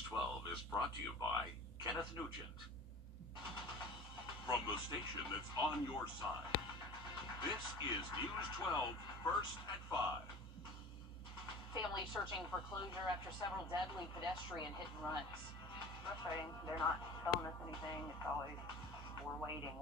News 12 is brought to you by Kenneth Nugent. From the station that's on your side, this is News 12 First at 5. Family searching for closure after several deadly pedestrian hit and runs. Frustrating. They're not telling us anything. It's always, we're waiting.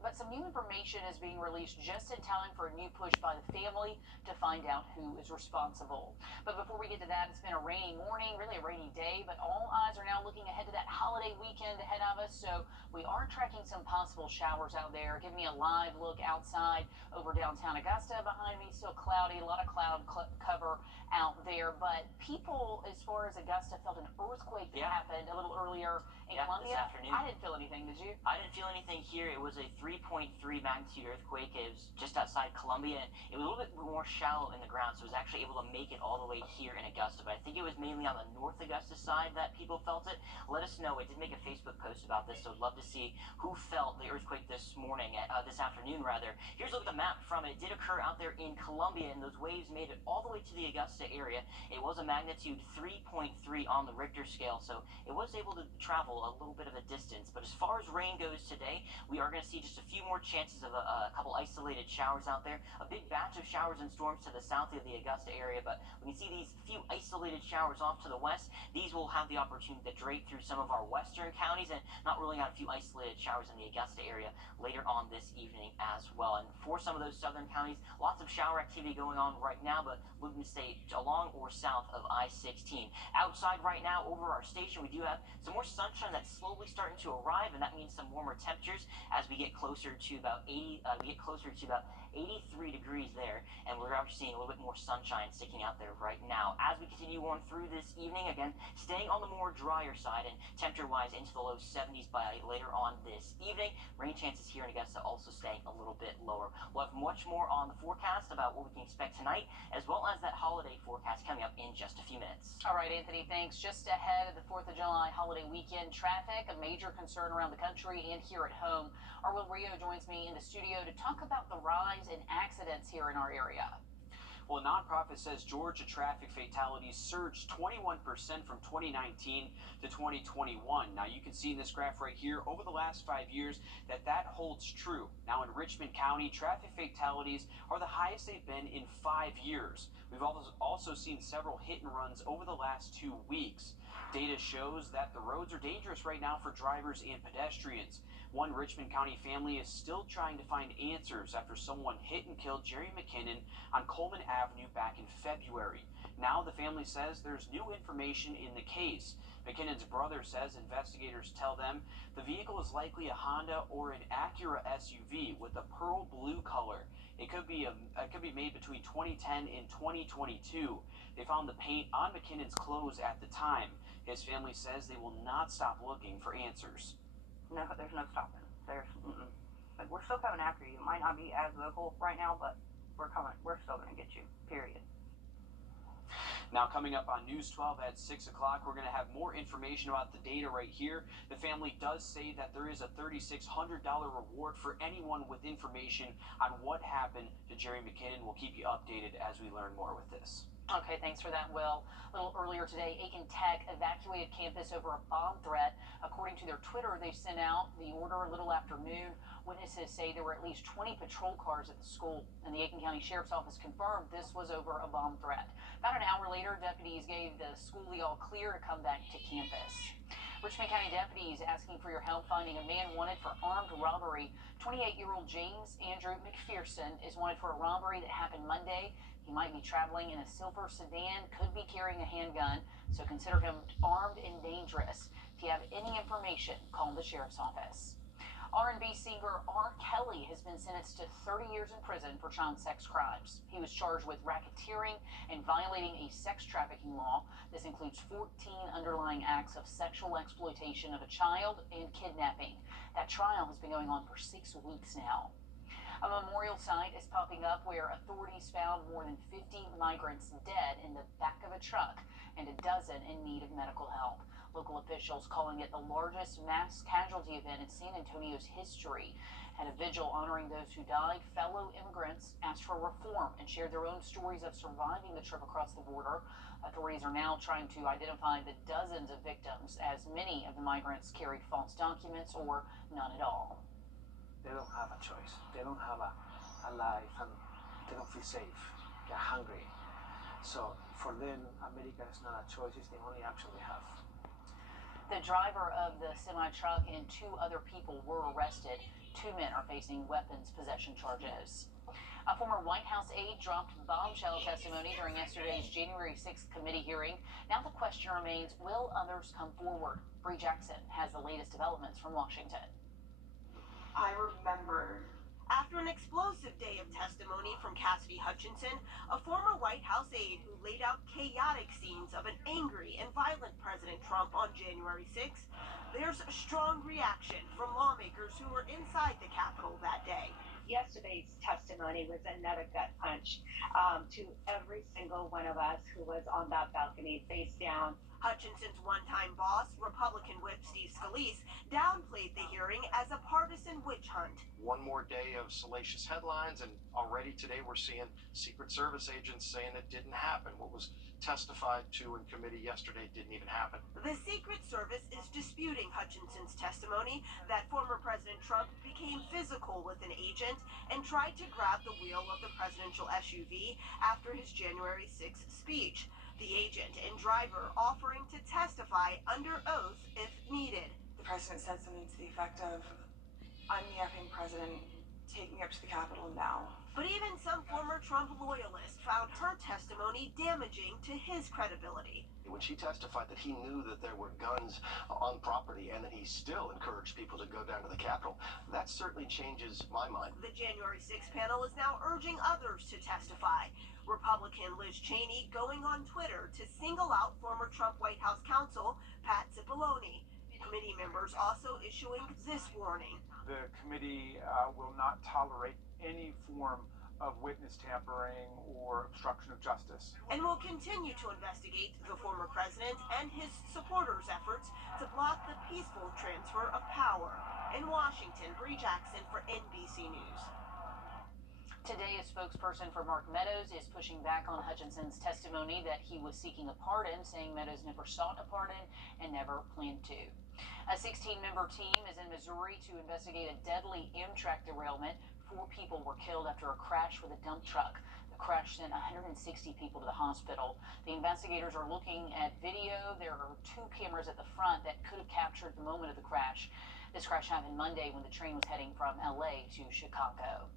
But some new information is being released just in time for a new push by the family to find out who is responsible. But before we get to that, it's been a rainy morning, really a rainy day, but all eyes are now looking ahead to that holiday weekend ahead of us. So we are tracking some possible showers out there, giving me a live look outside over downtown Augusta. Behind me, still cloudy, a lot of cloud cover out there. But people, as far as Augusta, felt an earthquake that happened a little earlier in Columbia. This afternoon. I didn't feel anything, did you? I didn't feel anything here. It was a 3.3 magnitude earthquake. It was just outside Columbia. It was a little bit more shallow in the ground, so it was actually able to make it all the way here in Augusta. But I think it was mainly on the North Augusta side that people felt it. Let us know. I did make a Facebook post about this, so I'd love to see who felt the earthquake this morning, this afternoon rather. Here's a look at the map from it. It did occur out there in Columbia, and those waves made it all the way to the Augusta area. It was a magnitude 3.3 on the Richter scale, so it was able to travel a little bit of a distance. But as far as rain goes today, we are going to see just a few more chances of a couple isolated showers out there. A big batch of showers and storms to the south of the Augusta area, but we can see these few isolated showers off to the west. These will have the opportunity to drape through some of our western counties, and not ruling out a few isolated showers in the Augusta area later on this evening as well. And for some of those southern counties, lots of shower activity going on right now, but looking to stay along or south of I-16. Outside right now over our station, we do have some more sunshine that's slowly starting to arrive, and that means some warmer temperatures as we get closer to about 83 degrees there, and we're actually seeing a little bit more sunshine sticking out there right now. As we continue on through this evening, again, staying on the more drier side and temperature-wise into the low 70s by later on this evening. Rain chances here in Augusta also staying a little bit lower. We'll have much more on the forecast about what we can expect tonight, as well as that holiday forecast coming up in just a few minutes. All right, Anthony, thanks. Just ahead of the 4th of July holiday weekend, traffic, a major concern around the country and here at home. Our Wrdw joins me in the studio to talk about the rise in accidents here in our area. Well, a nonprofit says Georgia traffic fatalities surged 21% from 2019 to 2021. Now, you can see in this graph right here, over the last 5 years, that holds true. Now, in Richmond County, traffic fatalities are the highest they've been in 5 years. We've also seen several hit and runs over the last 2 weeks. Data shows that the roads are dangerous right now for drivers and pedestrians. One Richmond County family is still trying to find answers after someone hit and killed Jerry McKinnon on Coleman Avenue back in February. Now the family says there's new information in the case. McKinnon's brother says investigators tell them the vehicle is likely a Honda or an Acura SUV with a pearl blue color. It could be made between 2010 and 2022. They found the paint on McKinnon's clothes at the time. His family says they will not stop looking for answers. No, there's no stopping. But we're still coming after you. It might not be as vocal right now, but we're coming. We're still going to get you, period. Now, coming up on News 12 at 6 o'clock, we're going to have more information about the data right here. The family does say that there is a $3,600 reward for anyone with information on what happened to Jerry McKinnon. We'll keep you updated as we learn more with this. Okay, thanks for that, Will. A little earlier today, Aiken Tech evacuated campus over a bomb threat. According to their Twitter, they sent out the order a little after noon. Witnesses say there were at least 20 patrol cars at the school, and the Aiken County Sheriff's Office confirmed this was over a bomb threat. About an hour later, deputies gave the school the all clear to come back to campus. Richmond County deputies asking for your help finding a man wanted for armed robbery. 28-year-old James Andrew McPherson is wanted for a robbery that happened Monday. He might be traveling in a silver sedan, could be carrying a handgun, so consider him armed and dangerous. If you have any information, call the sheriff's office. R&B singer R. Kelly has been sentenced to 30 years in prison for child sex crimes. He was charged with racketeering and violating a sex trafficking law. This includes 14 underlying acts of sexual exploitation of a child and kidnapping. That trial has been going on for 6 weeks now. A memorial site is popping up where authorities found more than 50 migrants dead in the back of a truck and a dozen in need of medical help. Local officials calling it the largest mass casualty event in San Antonio's history. At a vigil honoring those who died, fellow immigrants asked for reform and shared their own stories of surviving the trip across the border. Authorities are now trying to identify the dozens of victims, as many of the migrants carried false documents or none at all. They don't have a choice. They don't have a life, and they don't feel safe. They're hungry. So for them, America is not a choice. It's the only option they have. The driver of the semi-truck and 2 other people were arrested. 2 men are facing weapons possession charges. A former White House aide dropped bombshell testimony during yesterday's January 6th committee hearing. Now the question remains, will others come forward? Bree Jackson has the latest developments from Washington. I remembered. After an explosive day of testimony from Cassidy Hutchinson, a former White House aide who laid out chaotic scenes of an angry and violent President Trump on January 6th, there's a strong reaction from lawmakers who were inside the Capitol that day. Yesterday's testimony was another gut punch to every single one of us who was on that balcony face down. Hutchinson's one-time boss, Republican Whip Steve Scalise, downplayed the hearing as a partisan witch hunt. One more day of salacious headlines, and already today we're seeing Secret Service agents saying it didn't happen. What was testified to in committee yesterday didn't even happen. The Secret Service is disputing Hutchinson's testimony that former President Trump became physical with an agent and tried to grab the wheel of the presidential SUV after his January 6th speech. The agent and driver offering to testify under oath if needed. The president said something to the effect of, "I'm the effing president, take me up to the Capitol now." But even some former Trump loyalists found her testimony damaging to his credibility. When she testified that he knew that there were guns on property and that he still encouraged people to go down to the Capitol, that certainly changes my mind. The January 6th panel is now urging others to testify. Republican Liz Cheney going on Twitter to single out former Trump White House counsel Pat Cipollone. Committee members also issuing this warning. The committee will not tolerate any form of witness tampering or obstruction of justice. And will continue to investigate the former president and his supporters' efforts to block the peaceful transfer of power. In Washington, Bree Jackson for NBC News. Today, a spokesperson for Mark Meadows is pushing back on Hutchinson's testimony that he was seeking a pardon, saying Meadows never sought a pardon and never planned to. A 16-member team is in Missouri to investigate a deadly Amtrak derailment. 4 people were killed after a crash with a dump truck. The crash sent 160 people to the hospital. The investigators are looking at video. There are 2 cameras at the front that could have captured the moment of the crash. This crash happened Monday when the train was heading from LA to Chicago.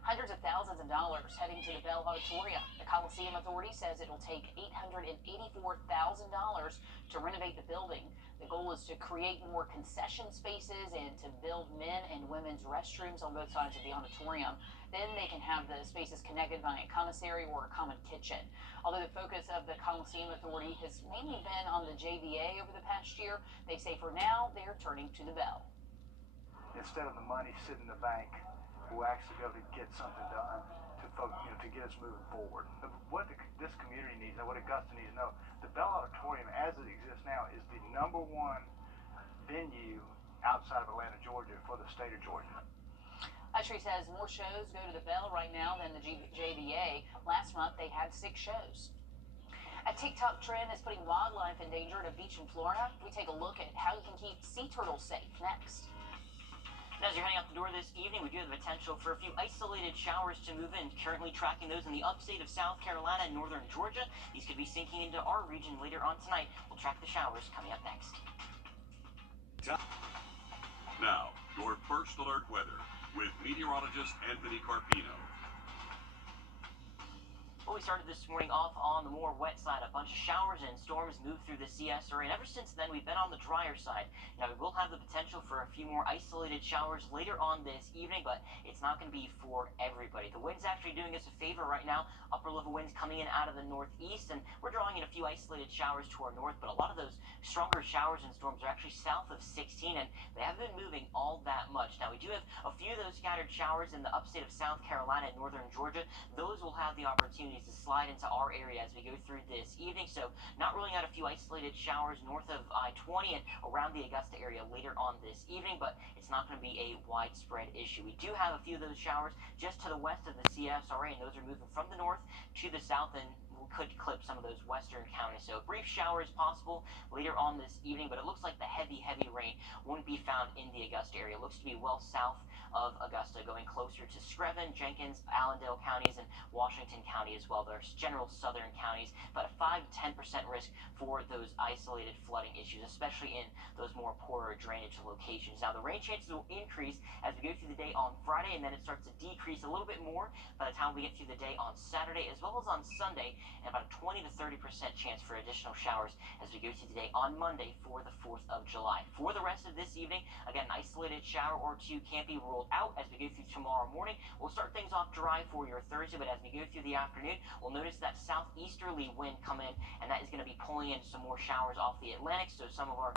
Hundreds of thousands of dollars heading to the Bell Auditorium. The Coliseum Authority says it will take $884,000 to renovate the building. The goal is to create more concession spaces and to build men and women's restrooms on both sides of the auditorium. Then they can have the spaces connected by a commissary or a common kitchen. Although the focus of the Coliseum Authority has mainly been on the JVA over the past year, they say for now they're turning to the Bell. Instead of the money sitting in the bank, we'll actually be able to get something done to folks, to get us moving forward. What this community needs and what Augusta needs to know, the Bell Auditorium as it exists now is the #1 venue outside of Atlanta, Georgia for the state of Georgia. Ushery says more shows go to the Bell right now than the JVA. Last month they had 6 shows. A TikTok trend is putting wildlife in danger at a beach in Florida. We take a look at how you can keep sea turtles safe next. And as you're heading out the door this evening, we do have the potential for a few isolated showers to move in. Currently tracking those in the upstate of South Carolina and northern Georgia. These could be sinking into our region later on tonight. We'll track the showers coming up next. Now, your first alert weather with meteorologist Anthony Carpino. Well, we started this morning off on the more wet side. A bunch of showers and storms moved through the CS area, and ever since then we've been on the drier side. Now, we will have the potential for a few more isolated showers later on this evening, but it's not going to be for everybody. The wind's actually doing us a favor right now. Upper level winds coming in out of the northeast, and we're drawing in a few isolated showers to our north, but a lot of those stronger showers and storms are actually south of 16, and they haven't been moving all that much. Now, we do have a few of those scattered showers in the upstate of South Carolina and northern Georgia. Those will have the opportunity continues to slide into our area as we go through this evening. So not ruling out a few isolated showers north of I-20 and around the Augusta area later on this evening, but it's not going to be a widespread issue. We do have a few of those showers just to the west of the CSRA, and those are moving from the north to the south and could clip some of those western counties. So a brief shower is possible later on this evening, but it looks like the heavy rain won't be found in the Augusta area. It looks to be well south of Augusta, going closer to Screven, Jenkins, Allendale counties, and Washington County as well. There's general southern counties, about a 5 to 10% risk for those isolated flooding issues, especially in those more poorer drainage locations. Now, the rain chances will increase as we go through the day on Friday, and then it starts to decrease a little bit more by the time we get through the day on Saturday, as well as on Sunday, and about a 20 to 30% chance for additional showers as we go through the day on Monday for the 4th of July. For the rest of this evening, again, an isolated shower or two can't be ruled out as we go through tomorrow morning. We'll start things off dry for your Thursday, but as we go through the afternoon, we'll notice that southeasterly wind come in, and that is going to be pulling in some more showers off the Atlantic. So some of our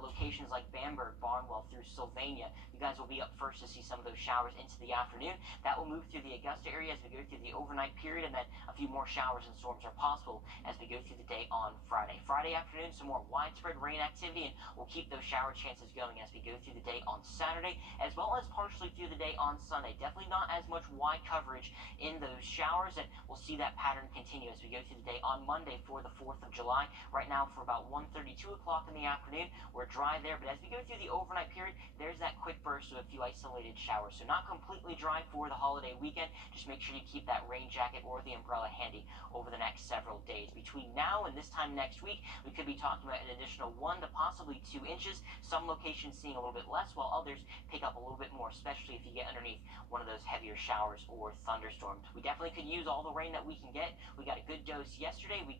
locations like Bamberg, Barnwell through Sylvania, you guys will be up first to see some of those showers into the afternoon. That will move through the Augusta area as we go through the overnight period, and then a few more showers and storms are possible as we go through the day on Friday. Friday afternoon, some more widespread rain activity, and we'll keep those shower chances going as we go through the day on Saturday, as well as partially through the day on Sunday. Definitely not as much wide coverage in those showers, and we'll see that pattern continue as we go through the day on Monday for the 4th of July. Right now, for about 1:30, 2 o'clock in the afternoon, we're dry there, but as we go through the overnight period, there's that quick burst of a few isolated showers. So not completely dry for the holiday weekend. Just make sure you keep that rain jacket or the umbrella handy over the next several days. Between now and this time next week, we could be talking about an additional 1 to possibly 2 inches. Some locations seeing a little bit less, while others pick up a little bit more, especially if you get underneath one of those heavier showers or thunderstorms. We definitely could use all the rain that we can get. We got a good dose yesterday. We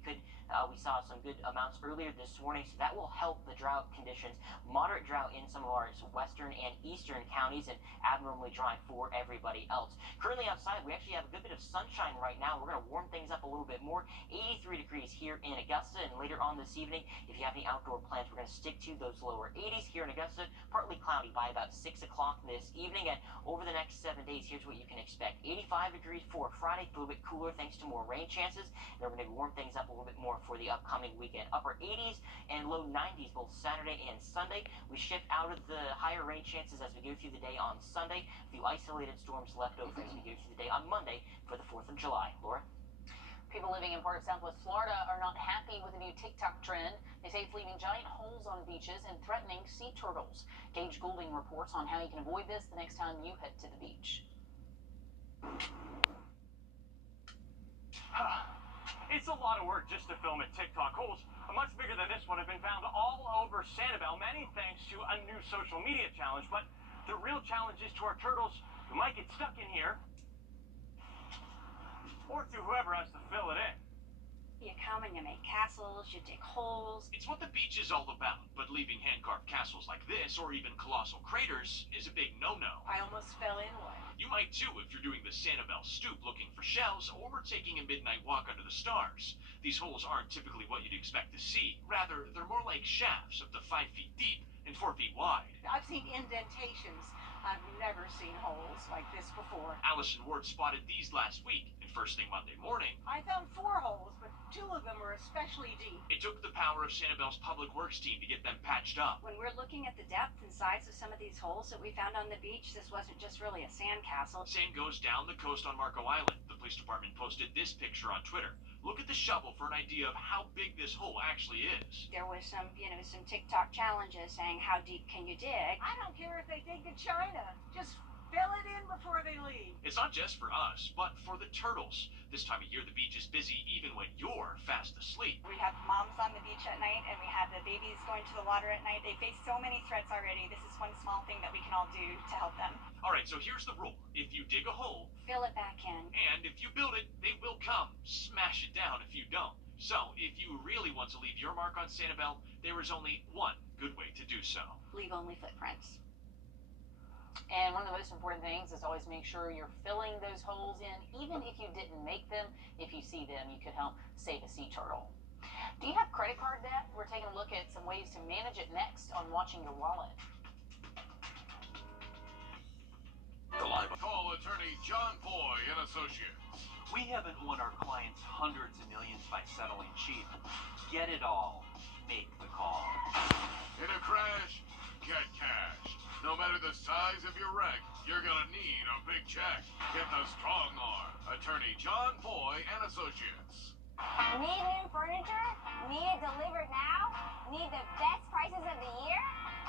saw some good amounts earlier this morning, so that will help the drought conditions. Moderate drought in some of our western and eastern counties, and abnormally dry for everybody else. Currently outside, we actually have a good bit of sunshine right now. We're going to warm things up a little bit more. 83 degrees here in Augusta, and later on this evening, if you have any outdoor plans, we're going to stick to those lower 80s here in Augusta. Partly cloudy by about 6 o'clock this evening, and over the next 7 days, here's what you can expect. 85 degrees for Friday, a little bit cooler thanks to more rain chances, and we're going to warm things up a little bit more for the upcoming weekend. Upper 80s and low 90s both Saturday and Sunday. We shift out of the higher rain chances as we go through the day on Sunday. A few isolated storms left over as we go through the day on Monday for the 4th of July. Laura? People living in part of Southwest Florida are not happy with a new TikTok trend. They say it's leaving giant holes on beaches and threatening sea turtles. Gage Goulding reports on how you can avoid this the next time you head to the beach. It's a lot of work just to film at TikTok. Holes much bigger than this one have been found all over Sanibel, many thanks to a new social media challenge. But the real challenge is to our turtles who might get stuck in here, or to whoever has to fill it in. You come and you make castles, you dig holes. It's what the beach is all about, but leaving hand-carved castles like this, or even colossal craters, is a big no-no. I almost fell in one. You might too if you're doing the Sanibel stoop looking for shells, or taking a midnight walk under the stars. These holes aren't typically what you'd expect to see. Rather, they're more like shafts up to 5 feet deep and 4 feet wide. I've seen indentations. I've never seen holes like this before. Allison Ward spotted these last week, and first thing Monday morning, I found 4 holes, but 2 of them were especially deep. it took the power of Sanibel's public works team to get them patched up. When we're looking at the depth and size of some of these holes that we found on the beach, this wasn't just really a sandcastle. Sand goes down the coast on Marco Island. The police department posted this picture on Twitter. Look at the shovel for an idea of how big this hole actually is. There was some TikTok challenges saying, how deep can you dig? I don't care if they dig to China. Just fill it in before they leave. It's not just for us, but for the turtles. This time of year, the beach is busy even when you're fast asleep. We have moms on the beach at night, and we have the babies going to the water at night. They face so many threats already. This is one small thing that we can all do to help them. All right, so here's the rule. If you dig a hole, Fill it back in. and if you build it, they will come. Smash it down if you don't. So, if you really want to leave your mark on Sanibel, there is only one good way to do so. Leave only footprints. And one of the most important things is always make sure you're filling those holes in, even if you didn't make them. If you see them, you could help save a sea turtle. Do you have credit card debt? We're taking a look at some ways to manage it next on Watching Your Wallet. The live call attorney John Boy and Associates. We haven't won our clients hundreds of millions by settling cheap. Get it all. Make the call. In a crash, get cash. No matter the size of your wreck, you're gonna need a big check. Get the strong arm. Attorney John Boy and Associates. Need new furniture? Need it delivered now? Need the best prices of the year?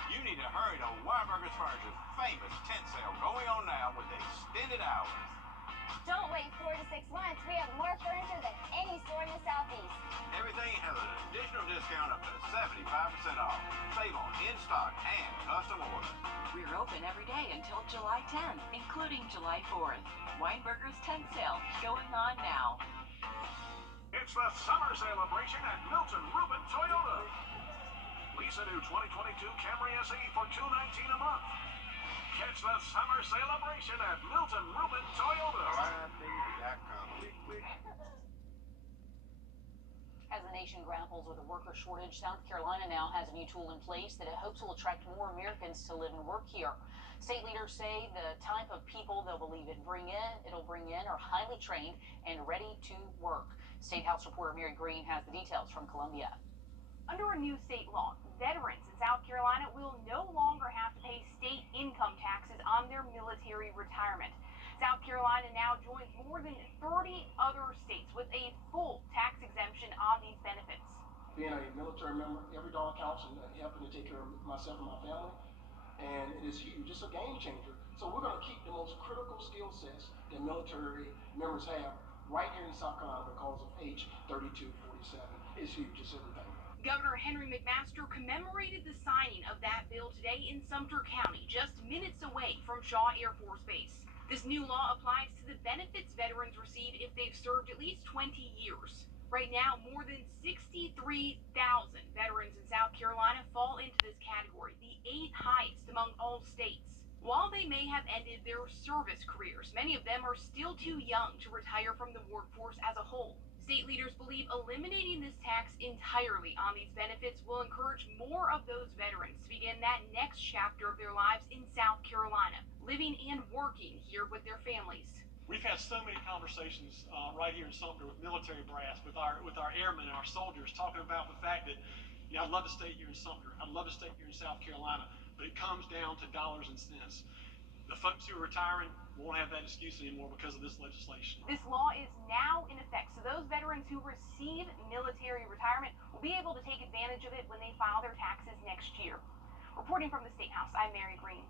You need to hurry to Wrdw's Furniture's famous tent sale going on now with extended hours. Don't wait 4 to 6 months. We have more furniture than any store in the Southeast. Everything has an additional discount up to 75% off. Save on in-stock and custom order. We're open every day until July 10th, including July 4th. Weinberger's Tent Sale going on now. It's the summer celebration at Milton Rubin Toyota. Lease a new 2022 Camry SE for $219 a month. Catch the summer celebration at Milton Rubin Toyota. As the nation grapples with a worker shortage, South Carolina now has a new tool in place that it hopes will attract more Americans to live and work here. State leaders say the type of people they'll believe it'll bring in are highly trained and ready to work. State House reporter Mary Green has the details from Columbia. Under a new state law, veterans in South Carolina will no longer have to pay state income taxes on their military retirement. South Carolina now joins more than 30 other states with a full tax exemption on these benefits. Being a military member, every dollar counts and helping to take care of myself and my family. And it is huge. It's a game changer. So we're going to keep the most critical skill sets that military members have right here in South Carolina because of H 3247. It's huge. It's everything. Governor Henry McMaster commemorated the signing of that bill today in Sumter County, just minutes away from Shaw Air Force Base. This new law applies to the benefits veterans receive if they've served at least 20 years. Right now, more than 63,000 veterans in South Carolina fall into this category, the 8th highest among all states. While they may have ended their service careers, many of them are still too young to retire from the workforce as a whole. State leaders believe eliminating this tax entirely on these benefits will encourage more of those veterans to begin that next chapter of their lives in South Carolina, living and working here with their families. We've had so many conversations right here in Sumter with military brass, with our airmen and our soldiers, talking about the fact that, I'd love to stay here in Sumter, I'd love to stay here in South Carolina, but it comes down to dollars and cents. The folks who are retiring won't have that excuse anymore because of this legislation. This law is now in effect, so those veterans who receive military retirement will be able to take advantage of it when they file their taxes next year. Reporting from the State House, I'm Mary Green.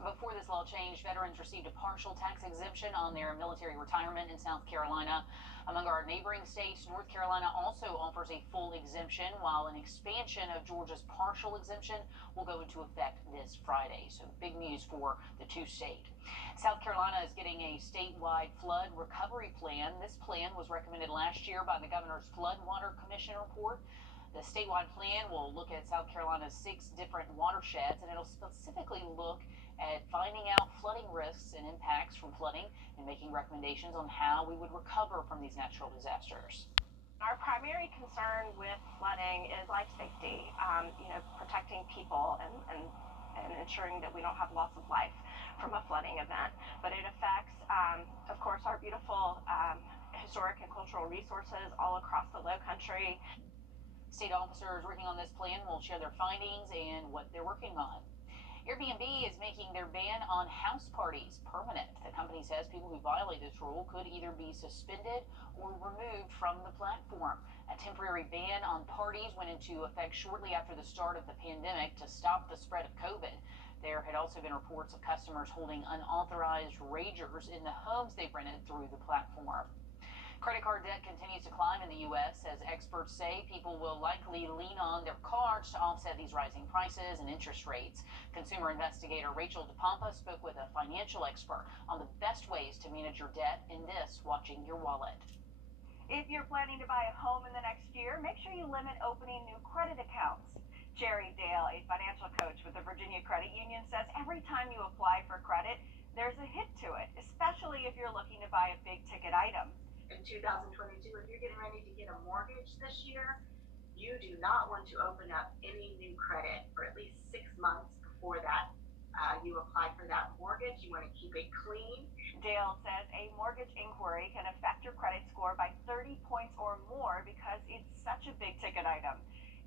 Before this law changed, veterans received a partial tax exemption on their military retirement in South Carolina. Among our neighboring states, North Carolina also offers a full exemption, while an expansion of Georgia's partial exemption will go into effect this Friday. So big news for the two states. South Carolina is getting a statewide flood recovery plan. This plan was recommended last year by the Governor's Floodwater Commission report. The statewide plan will look at South Carolina's 6 different watersheds, and it'll specifically look at finding out flooding risks and impacts from flooding and making recommendations on how we would recover from these natural disasters. Our primary concern with flooding is life safety, protecting people and ensuring that we don't have loss of life from a flooding event. But it affects, of course, our beautiful historic and cultural resources all across the Low Country. State officers working on this plan will share their findings and what they're working on. Airbnb is making their ban on house parties permanent. The company says people who violate this rule could either be suspended or removed from the platform. A temporary ban on parties went into effect shortly after the start of the pandemic to stop the spread of COVID. There had also been reports of customers holding unauthorized ragers in the homes they rented through the platform. Credit card debt continues to climb in the U.S. as experts say people will likely lean on their cards to offset these rising prices and interest rates. Consumer investigator Rachel DePompa spoke with a financial expert on the best ways to manage your debt in this Watching Your Wallet. If you're planning to buy a home in the next year, make sure you limit opening new credit accounts. Jerry Dale, a financial coach with the Virginia Credit Union, says every time you apply for credit, there's a hit to it, especially if you're looking to buy a big ticket item. In 2022, if you're getting ready to get a mortgage this year, you do not want to open up any new credit for at least 6 months before that you apply for that mortgage. You want to keep it clean. Dale says a mortgage inquiry can affect your credit score by 30 points or more because it's such a big ticket item.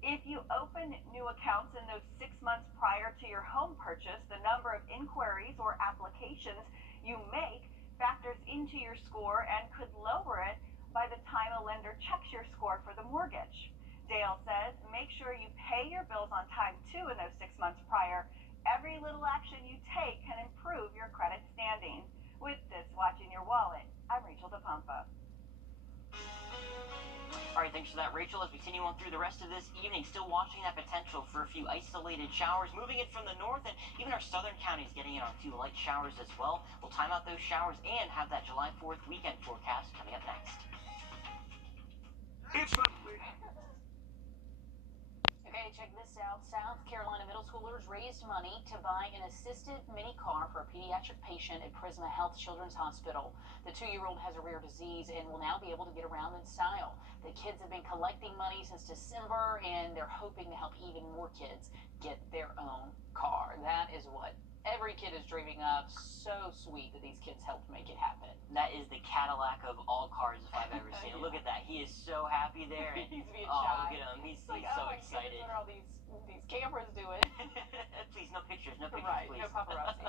If you open new accounts in those 6 months prior to your home purchase, the number of inquiries or applications you make factors into your score and could lower it by the time a lender checks your score for the mortgage. Dale says make sure you pay your bills on time too in those 6 months prior. Every little action you take can improve your credit standing. With this, watching your wallet, I'm Rachel DePompa. All right, thanks for that, Rachel. As we continue on through the rest of this evening, still watching that potential for a few isolated showers, moving in from the north, and even our southern counties getting in on a few light showers as well. We'll time out those showers and have that July 4th weekend forecast coming up next. It's the Okay, check this out. South Carolina middle schoolers raised money to buy an assisted mini car for a pediatric patient at Prisma Health Children's Hospital. The 2-year-old has a rare disease and will now be able to get around in style. The kids have been collecting money since December, and they're hoping to help even more kids get their own car. That is what every kid is dreaming of. So sweet that these kids helped make it happen. That is the Cadillac of all cars if I've ever seen it. Look at that. He is so happy there. And, He's being oh, shy. look at him. He's Like, so oh my excited. Goodness, what are all these cameras doing? Please, no pictures, Right, please. no paparazzi.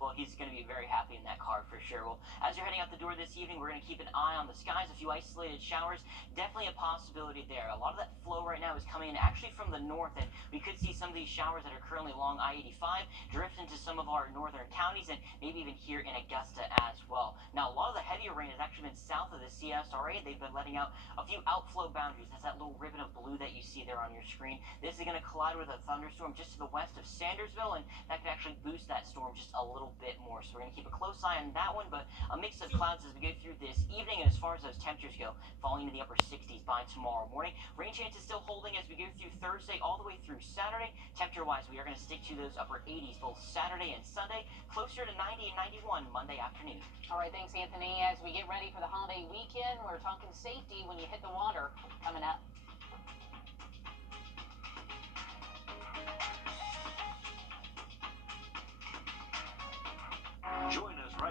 Well, he's going to be very happy in that car for sure. Well, as you're heading out the door this evening, we're going to keep an eye on the skies. A few isolated showers, definitely a possibility there. A lot of that flow right now is coming in actually from the north, and we could see some of these showers that are currently along I-85 drift into some of our northern counties and maybe even here in Augusta as well. Now, a lot of the heavier rain has actually been south of the CSRA. They've been letting out a few outflow boundaries. That's that little ribbon of blue that you see there on your screen. This is going to collide with a thunderstorm just to the west of Sandersville, and that could actually boost that storm just a little bit more. So we're going to keep a close eye on that one, but a mix of clouds as we go through this evening. And as far as those temperatures go, falling into the upper 60s by tomorrow morning. Rain chances still holding as we go through Thursday all the way through Saturday. Temperature-wise, we are going to stick to those upper 80s both Saturday and Sunday, closer to 90 and 91 Monday afternoon. All right, thanks, Anthony. As we get ready for the holiday weekend, we're talking safety when you hit the water coming up.